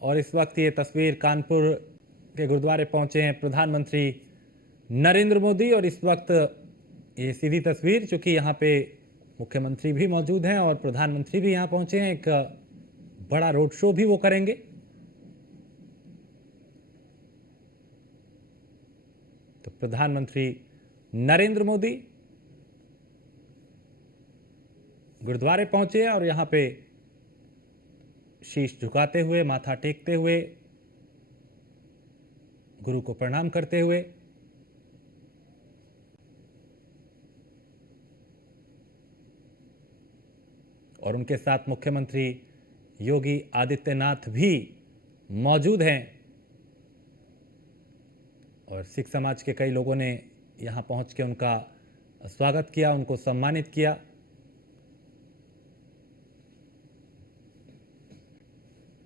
और इस वक्त ये तस्वीर कानपुर के गुरुद्वारे पहुंचे हैं प्रधानमंत्री नरेंद्र मोदी। और इस वक्त ये सीधी तस्वीर, चूंकि यहाँ पे मुख्यमंत्री भी मौजूद हैं और प्रधानमंत्री भी यहाँ पहुंचे हैं, एक बड़ा रोड शो भी वो करेंगे। तो प्रधानमंत्री नरेंद्र मोदी गुरुद्वारे पहुंचे और यहाँ पे शीश झुकाते हुए, माथा टेकते हुए, गुरु को प्रणाम करते हुए। और उनके साथ मुख्यमंत्री योगी आदित्यनाथ भी मौजूद हैं। और सिख समाज के कई लोगों ने यहां पहुंच के उनका स्वागत किया, उनको सम्मानित किया।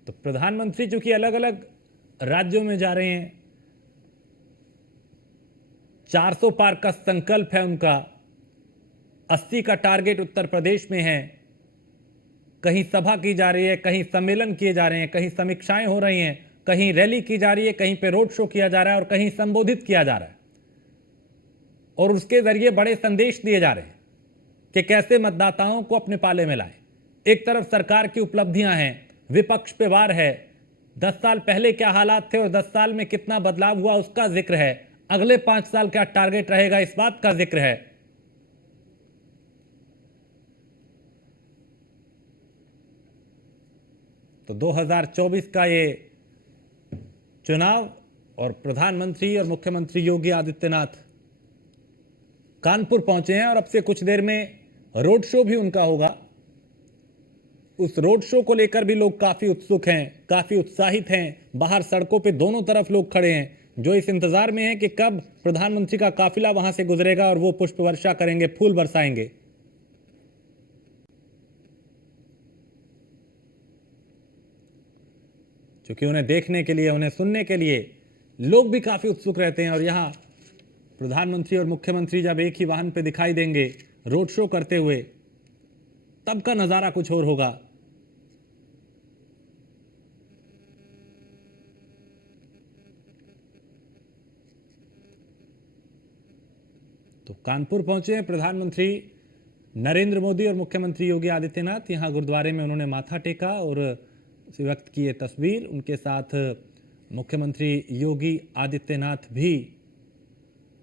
तो प्रधानमंत्री चूंकि अलग अलग राज्यों में जा रहे हैं, 400 पार का संकल्प है उनका, 80 का टारगेट उत्तर प्रदेश में है। कहीं सभा की जा रही है, कहीं सम्मेलन किए जा रहे हैं, कहीं समीक्षाएं हो रही हैं, कहीं रैली की जा रही है, कहीं पे रोड शो किया जा रहा है और कहीं संबोधित किया जा रहा है। और उसके जरिए बड़े संदेश दिए जा रहे हैं कि कैसे मतदाताओं को अपने पाले में लाएं। एक तरफ सरकार की उपलब्धियां हैं, विपक्ष पे वार है, 10 साल पहले क्या हालात थे और 10 साल में कितना बदलाव हुआ उसका जिक्र है, अगले 5 साल क्या टारगेट रहेगा इस बात का जिक्र है। तो 2024 का ये चुनाव और प्रधानमंत्री और मुख्यमंत्री योगी आदित्यनाथ कानपुर पहुंचे हैं और अब से कुछ देर में रोड शो भी उनका होगा। उस रोड शो को लेकर भी लोग काफी उत्सुक हैं, काफी उत्साहित हैं। बाहर सड़कों पे दोनों तरफ लोग खड़े हैं जो इस इंतजार में हैं कि कब प्रधानमंत्री का काफिला वहां से गुजरेगा और वो पुष्प वर्षा करेंगे, फूल बरसाएंगे। क्योंकि उन्हें देखने के लिए, उन्हें सुनने के लिए लोग भी काफी उत्सुक रहते हैं। और यहां प्रधानमंत्री और मुख्यमंत्री जब एक ही वाहन पे दिखाई देंगे रोड शो करते हुए, तब का नजारा कुछ और होगा। तो कानपुर पहुंचे हैं प्रधानमंत्री नरेंद्र मोदी और मुख्यमंत्री योगी आदित्यनाथ। यहां गुरुद्वारे में उन्होंने माथा टेका और उसी वक्त की ये तस्वीर, उनके साथ मुख्यमंत्री योगी आदित्यनाथ भी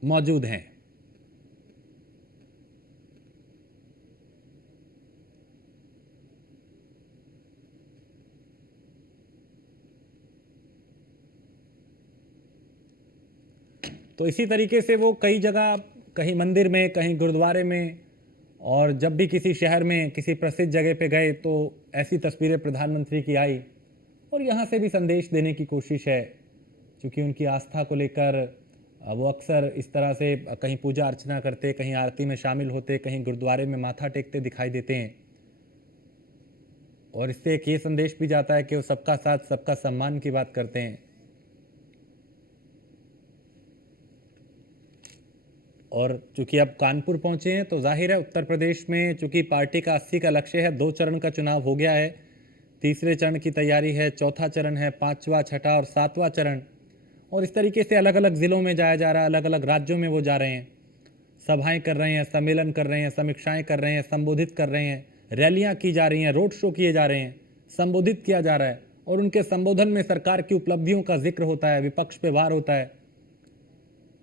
मौजूद हैं। तो इसी तरीके से वो कई जगह, कहीं मंदिर में, कहीं गुरुद्वारे में, और जब भी किसी शहर में किसी प्रसिद्ध जगह पे गए तो ऐसी तस्वीरें प्रधानमंत्री की आई। और यहाँ से भी संदेश देने की कोशिश है, क्योंकि उनकी आस्था को लेकर वो अक्सर इस तरह से कहीं पूजा अर्चना करते, कहीं आरती में शामिल होते, कहीं गुरुद्वारे में माथा टेकते दिखाई देते हैं। और इससे एक ये संदेश भी जाता है कि वो सबका साथ, सबका सम्मान की बात करते हैं। और चूंकि अब कानपुर पहुंचे हैं तो जाहिर है उत्तर प्रदेश में चूंकि पार्टी का 80 का लक्ष्य है, 2 चरण का चुनाव हो गया है, तीसरे चरण की तैयारी है, चौथा चरण है, 5वां, 6ठा और 7वां चरण। और इस तरीके से अलग अलग जिलों में जाया जा रहा है, अलग अलग राज्यों में वो जा रहे हैं, सभाएं कर रहे हैं, सम्मेलन कर रहे हैं, समीक्षाएं कर रहे हैं, संबोधित कर रहे हैं, रैलियां की जा रही हैं, रोड शो किए जा रहे हैं, संबोधित किया जा रहा है। और उनके संबोधन में सरकार की उपलब्धियों का जिक्र होता है, विपक्ष पे वार होता है,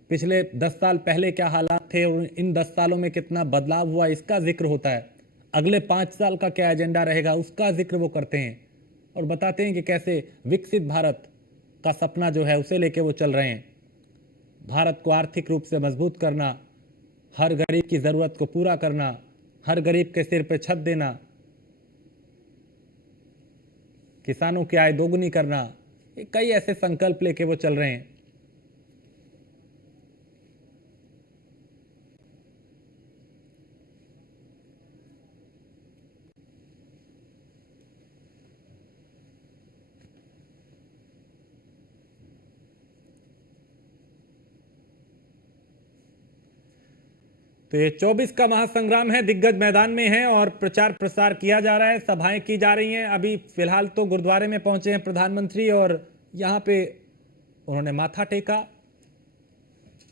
पिछले 10 साल पहले क्या हालात थे और इन 10 सालों में कितना बदलाव हुआ इसका जिक्र होता है, अगले 5 साल का क्या एजेंडा रहेगा उसका जिक्र वो करते हैं। और बताते हैं कि कैसे विकसित भारत का सपना जो है उसे लेके वो चल रहे हैं। भारत को आर्थिक रूप से मजबूत करना, हर गरीब की जरूरत को पूरा करना, हर गरीब के सिर पे छत देना, किसानों की आय दोगुनी करना, ये कई ऐसे संकल्प लेके वो चल रहे हैं। तो ये 24 का महासंग्राम है, दिग्गज मैदान में है और प्रचार प्रसार किया जा रहा है, सभाएं की जा रही हैं। अभी फिलहाल तो गुरुद्वारे में पहुंचे हैं प्रधानमंत्री और यहां पे उन्होंने माथा टेका।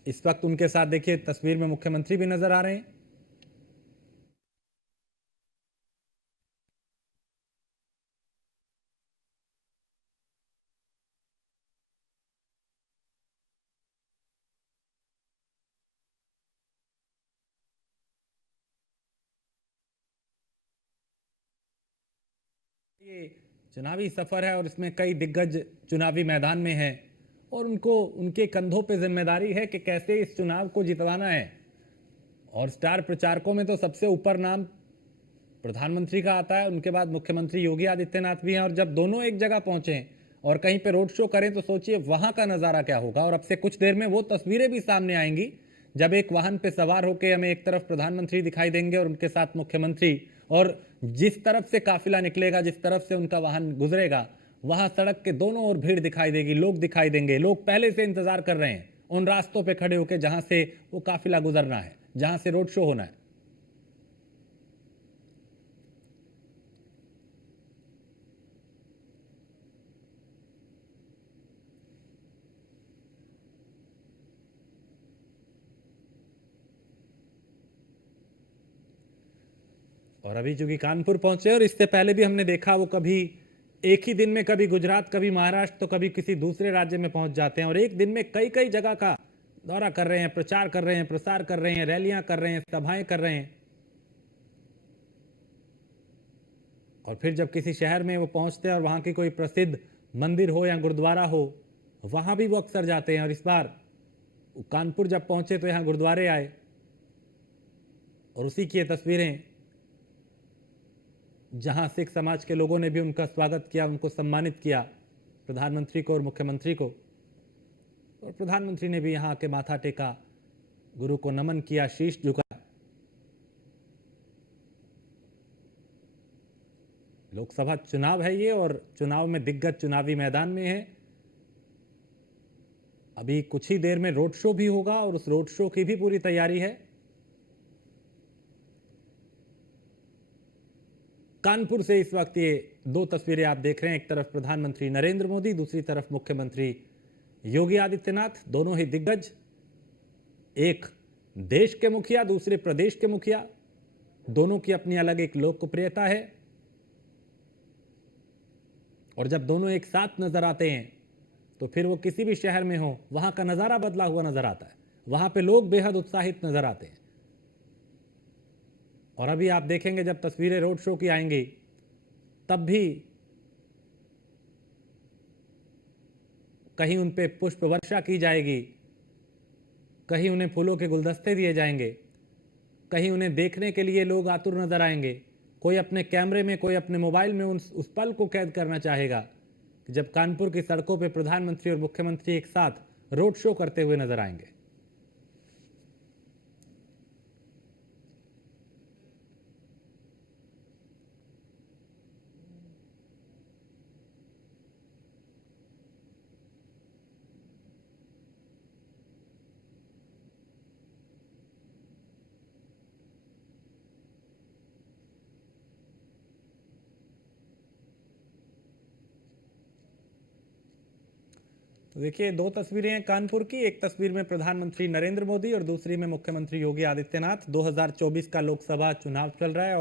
इस वक्त उनके साथ देखिए तस्वीर में मुख्यमंत्री भी नजर आ रहे हैं। ये चुनावी सफर है और इसमें कई दिग्गज चुनावी मैदान में हैं और उनको उनके कंधों पे जिम्मेदारी है कि कैसे इस चुनाव को जितवाना है। और स्टार प्रचारकों में तो सबसे ऊपर नाम प्रधानमंत्री का आता है, उनके बाद मुख्यमंत्री योगी आदित्यनाथ भी हैं। और जब दोनों एक जगह पहुंचे और कहीं पे रोड शो करें तो सोचिए वहां का नजारा क्या होगा। और अब से कुछ देर में वो तस्वीरें भी सामने आएंगी जब एक वाहन पे सवार होकर हमें एक तरफ प्रधानमंत्री दिखाई देंगे और उनके साथ मुख्यमंत्री, और जिस तरफ से काफिला निकलेगा, जिस तरफ से उनका वाहन गुजरेगा, वहां सड़क के दोनों ओर भीड़ दिखाई देगी, लोग दिखाई देंगे। लोग पहले से इंतजार कर रहे हैं उन रास्तों पे खड़े होकर जहां से वो काफिला गुजरना है, जहां से रोड शो होना है। और अभी चूंकि कानपुर पहुंचे और इससे पहले भी हमने देखा वो कभी एक ही दिन में कभी गुजरात, कभी महाराष्ट्र, तो कभी किसी दूसरे राज्य में पहुंच जाते हैं और एक दिन में कई कई जगह का दौरा कर रहे हैं, प्रचार कर रहे हैं, प्रसार कर रहे हैं, रैलियां कर रहे हैं, सभाएं कर रहे हैं। और फिर जब किसी शहर में वो पहुंचते हैं और वहां की कोई प्रसिद्ध मंदिर हो या गुरुद्वारा हो, वहां भी वो अक्सर जाते हैं। और इस बार कानपुर जब पहुंचे तो यहां गुरुद्वारे आए और उसी की ये तस्वीरें जहां सिख समाज के लोगों ने भी उनका स्वागत किया, उनको सम्मानित किया, प्रधानमंत्री को और मुख्यमंत्री को। और प्रधानमंत्री ने भी यहां आके माथा टेका, गुरु को नमन किया, शीश झुकाया। लोकसभा चुनाव है ये और चुनाव में दिग्गज चुनावी मैदान में है। अभी कुछ ही देर में रोड शो भी होगा और उस रोड शो की भी पूरी तैयारी है। कानपुर से इस वक्त ये दो तस्वीरें आप देख रहे हैं, एक तरफ प्रधानमंत्री नरेंद्र मोदी, दूसरी तरफ मुख्यमंत्री योगी आदित्यनाथ। दोनों ही दिग्गज, एक देश के मुखिया, दूसरे प्रदेश के मुखिया, दोनों की अपनी अलग एक लोकप्रियता है। और जब दोनों एक साथ नजर आते हैं तो फिर वो किसी भी शहर में हो, वहां का नजारा बदला हुआ नजर आता है, वहां पे लोग बेहद उत्साहित नजर आते हैं। और अभी आप देखेंगे जब तस्वीरें रोड शो की आएंगी तब भी कहीं उन पे पुष्प वर्षा की जाएगी, कहीं उन्हें फूलों के गुलदस्ते दिए जाएंगे, कहीं उन्हें देखने के लिए लोग आतुर नजर आएंगे। कोई अपने कैमरे में, कोई अपने मोबाइल में उस पल को कैद करना चाहेगा जब कानपुर की सड़कों पर प्रधानमंत्री और मुख्यमंत्री एक साथ रोड शो करते हुए नजर आएंगे। तो देखिए दो तस्वीरें हैं कानपुर की, एक तस्वीर में प्रधानमंत्री नरेंद्र मोदी और दूसरी में मुख्यमंत्री योगी आदित्यनाथ। 2024 का लोकसभा चुनाव चल रहा है।